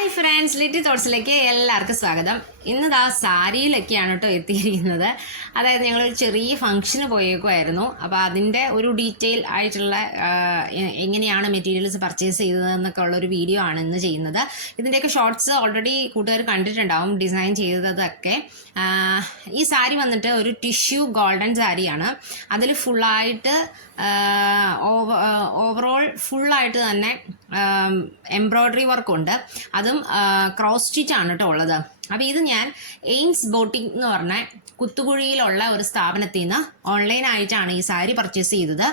Hi friends Litty തോട്ട്സിലേക്ക് എല്ലാവർക്കും സ്വാഗതം. ഇന്ന് ദാ സാരിയിലൊക്കെയാണ് കേട്ടോ എത്തിയിരിക്കുന്നത്. അതായത് ഞങ്ങളൊരു ചെറിയ ഫംഗ്ഷന് പോയേക്കുമായിരുന്നു അപ്പോൾ അതിന്റെ ഒരു ഡീറ്റെയിൽ ആയിട്ടുള്ള എങ്ങനെയാണ് മെറ്റീരിയൽസ് പർച്ചേസ് ചെയ്തതെന്നൊക്കെ ഉള്ള ഒരു വീഡിയോ ആണ് ഇന്ന് ചെയ്യുന്നത്. ഇതിന്റെയൊക്കെ ഷോർട്സ് ഓൾറെഡി കൂട്ടുകാർ കണ്ടിട്ടുണ്ടാവും ഡിസൈൻ ചെയ്തതൊക്കെ. ഈ സാരി വന്നിട്ട് ഒരു ടിഷ്യൂ ഗോൾഡൻ സാരിയാണ്. അതിൽ ഫുള്ളായിട്ട് ഓവറോൾ ഫുള്ളായിട്ട് തന്നെ എംബ്രോയ്ഡറി വർക്ക് ഉണ്ട്. അതും ക്രോസ് സ്റ്റിച്ച് ആണ് കേട്ടോ ഉള്ളത്. അപ്പോൾ ഇത് ഞാൻ എയിംസ് ബോട്ടിംഗ് എന്ന് പറഞ്ഞ കുത്തുകുഴിയിലുള്ള ഒരു സ്ഥാപനത്തിൽ നിന്ന് ഓൺലൈനായിട്ടാണ് ഈ സാരി പർച്ചേസ് ചെയ്തത്.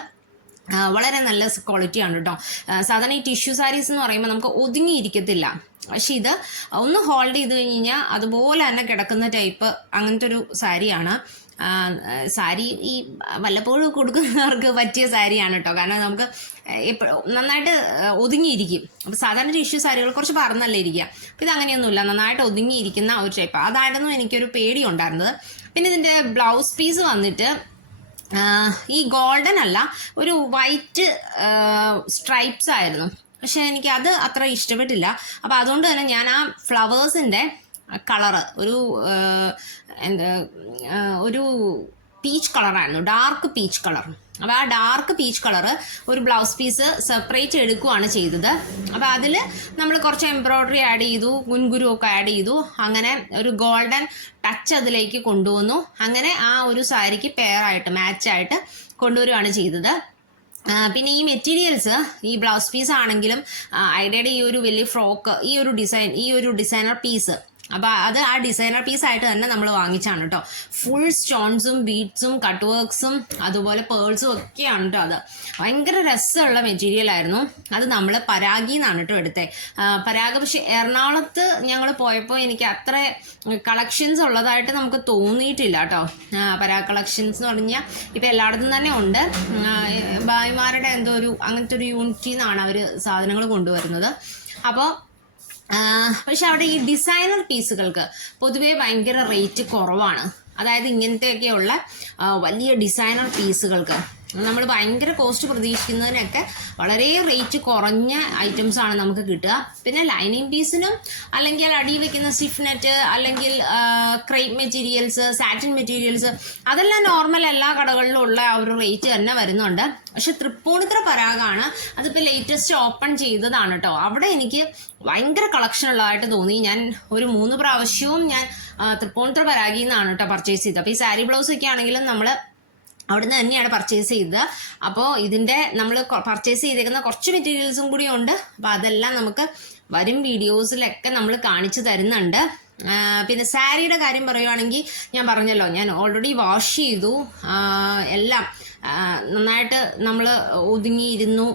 വളരെ നല്ല ക്വാളിറ്റി ആണ് കേട്ടോ സാധാരണ ഈ ടിഷ്യൂ സാരീസ് എന്ന് പറയുമ്പോൾ നമുക്ക് ഒതുങ്ങിയിരിക്കത്തില്ല. പക്ഷെ ഇത് ഒന്ന് ഹോൾഡ് ചെയ്ത് കഴിഞ്ഞ് കഴിഞ്ഞാൽ അതുപോലെ തന്നെ കിടക്കുന്ന ടൈപ്പ് അങ്ങനത്തെ ഒരു സാരിയാണ്. സാരി ഈ വല്ലപ്പോഴും കൊടുക്കുന്നവർക്ക് പറ്റിയ സാരിയാണ് കേട്ടോ. കാരണം നമുക്ക് എപ്പോഴും നന്നായിട്ട് ഒതുങ്ങിയിരിക്കും. അപ്പോൾ സാധാരണ ടിഷ്യൂ സാരികൾ കുറച്ച് പറന്നല്ലേ ഇരിക്കുക. അപ്പോൾ ഇത് അങ്ങനെയൊന്നുമില്ല. നന്നായിട്ട് ഒതുങ്ങിയിരിക്കുന്ന ഒരു ടൈപ്പ് അതായിരുന്നു എനിക്കൊരു പേടി ഉണ്ടായിരുന്നത്. പിന്നെ ഇതിന്റെ ബ്ലൗസ് പീസ് വന്നിട്ട് ഈ ഗോൾഡൻ അല്ല ഒരു വൈറ്റ് സ്ട്രൈപ്സ് ആയിരുന്നു. പക്ഷെ എനിക്ക് അത് അത്ര ഇഷ്ടപ്പെട്ടില്ല. അപ്പോൾ അതുകൊണ്ട് തന്നെ ഞാൻ ആ ഫ്ലവേഴ്സിന്റെ കളറ് ഒരു എന്താ ഒരു പീച്ച് കളറായിരുന്നു. Dark peach colour. അപ്പോൾ ആ ഡാർക്ക് പീച്ച് കളറ് ഒരു ബ്ലൗസ് പീസ് സെപ്പറേറ്റ് എടുക്കുകയാണ് ചെയ്തത്. അപ്പോൾ അതിൽ നമ്മൾ കുറച്ച് എംബ്രോയ്ഡറി ആഡ് ചെയ്തു ഗുൻഗുരു ഒക്കെ ആഡ് ചെയ്തു. അങ്ങനെ ഒരു ഗോൾഡൻ ടച്ച് അതിലേക്ക് കൊണ്ടുവന്നു. അങ്ങനെ ആ ഒരു സാരിക്ക് പെയറായിട്ട് മാച്ചായിട്ട് കൊണ്ടുവരികയാണ് ചെയ്തത്. പിന്നെ ഈ മെറ്റീരിയൽസ് ഈ ബ്ലൗസ് പീസ് ആണെങ്കിലും ഐഡിയുടെ ഈ ഒരു വലിയ ഫ്രോക്ക് ഈ ഒരു ഡിസൈൻ ഈ ഒരു ഡിസൈനർ പീസ് അപ്പോൾ അത് ആ ഡിസൈനർ പീസ് ആയിട്ട് തന്നെ നമ്മൾ വാങ്ങിച്ചാണ് കേട്ടോ ഫുൾ സ്റ്റോൺസും ബീഡ്സും കട്ട് വർക്ക്സും അതുപോലെ പേൾസും ഒക്കെയാണ് കേട്ടോ അത്. ഭയങ്കര രസമുള്ള മെറ്റീരിയൽ ആയിരുന്നു. അത് നമ്മൾ പരാഗിന്നാണ് കേട്ടോ എടുത്തത് പരാഗ പക്ഷെ എറണാകുളത്ത് ഞങ്ങൾ പോയപ്പോൾ എനിക്ക് അത്ര കളക്ഷൻസ് ഉള്ളതായിട്ട് നമുക്ക് തോന്നിയിട്ടില്ല കേട്ടോ പരാഗ് കളക്ഷൻസ് എന്ന് പറഞ്ഞാൽ ഇപ്പം എല്ലായിടത്തും തന്നെ ഉണ്ട്. ഭായിമാരുടെ എന്തോ ഒരു അങ്ങനത്തെ ഒരു യൂണിറ്റിൽ നിന്നാണ് അവർ സാധനങ്ങൾ കൊണ്ടുവരുന്നത്. അപ്പോൾ പക്ഷെ അവിടെ ഈ ഡിസൈനർ പീസുകൾക്ക് പൊതുവേ ഭയങ്കര റേറ്റ് കുറവാണ്. അതായത് ഇങ്ങനത്തെയൊക്കെയുള്ള വലിയ ഡിസൈനർ പീസുകൾക്ക് നമ്മൾ ഭയങ്കര കോസ്റ്റ് പ്രതീക്ഷിക്കുന്നതിനൊക്കെ വളരെ റേറ്റ് കുറഞ്ഞ ഐറ്റംസ് ആണ് നമുക്ക് കിട്ടുക. പിന്നെ ലൈനിങ് പീസിനും അല്ലെങ്കിൽ അടി വെക്കുന്ന സ്റ്റിഫ് നെറ്റ് അല്ലെങ്കിൽ ക്രൈപ്പ് മെറ്റീരിയൽസ് സാറ്റിൻ മെറ്റീരിയൽസ് അതെല്ലാം നോർമൽ എല്ലാ കടകളിലും ഉള്ള ആ ഒരു റേറ്റ് തന്നെ വരുന്നുണ്ട്. പക്ഷെ തൃപ്പൂണിത്തുറ പരാഗാണ് അതിപ്പോൾ ലേറ്റസ്റ്റ് ഓപ്പൺ ചെയ്തതാണ് കേട്ടോ അവിടെ എനിക്ക് ഭയങ്കര കളക്ഷൻ ഉള്ളതായിട്ട് തോന്നി. ഞാൻ ഒരു മൂന്ന് പ്രാവശ്യവും ഞാൻ തൃപ്പൂണിത്ര നിന്നാണ് കേട്ടോ പർച്ചേസ് ചെയ്തത്. അപ്പോൾ ഈ സാരി ബ്ലൗസ് ഒക്കെ ആണെങ്കിലും നമ്മൾ അവിടുന്ന് തന്നെയാണ് പർച്ചേസ് ചെയ്തത്. അപ്പോൾ ഇതിന്റെ നമ്മൾ പർച്ചേസ് ചെയ്തേക്കുന്ന കുറച്ച് മെറ്റീരിയൽസും കൂടി ഉണ്ട്. അപ്പോൾ അതെല്ലാം നമുക്ക് വരും വീഡിയോസിലൊക്കെ നമ്മൾ കാണിച്ചു തരുന്നുണ്ട്. പിന്നെ സാരിയുടെ കാര്യം പറയുവാണെങ്കിൽ ഞാൻ പറഞ്ഞല്ലോ ഞാൻ ഓൾറെഡി വാഷ് ചെയ്തു. എല്ലാം നന്നായിട്ട് നമ്മൾ ഒതുങ്ങിയിരുന്നു.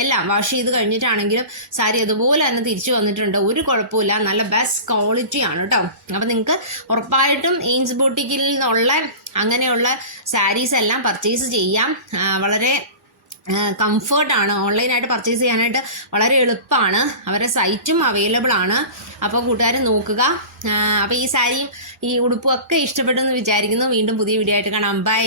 എല്ലാം വാഷ് ചെയ്ത് കഴിഞ്ഞിട്ടാണെങ്കിലും സാരി അതുപോലെ തന്നെ തിരിച്ചു വന്നിട്ടുണ്ട്. ഒരു കുഴപ്പമില്ല നല്ല ബെസ്റ്റ് ക്വാളിറ്റി ആണ് കേട്ടോ അപ്പം നിങ്ങൾക്ക് ഉറപ്പായിട്ടും എയിംസ് ബൂട്ടിക്കിൽ നിന്നുള്ള അങ്ങനെയുള്ള സാരീസ് എല്ലാം പർച്ചേസ് ചെയ്യാം. വളരെ കംഫർട്ടാണ് ഓൺലൈനായിട്ട് പർച്ചേസ് ചെയ്യാനായിട്ട് വളരെ എളുപ്പമാണ്. അവരുടെ സൈറ്റും അവൈലബിൾ ആണ്. അപ്പോൾ കൂട്ടുകാർ നോക്കുക. അപ്പോൾ ഈ സാരിയും ഈ ഉടുപ്പും ഒക്കെ ഇഷ്ടപ്പെട്ടു വിചാരിക്കുന്നു. വീണ്ടും പുതിയ വീഡിയോ ആയിട്ട് കാണാം. ബൈ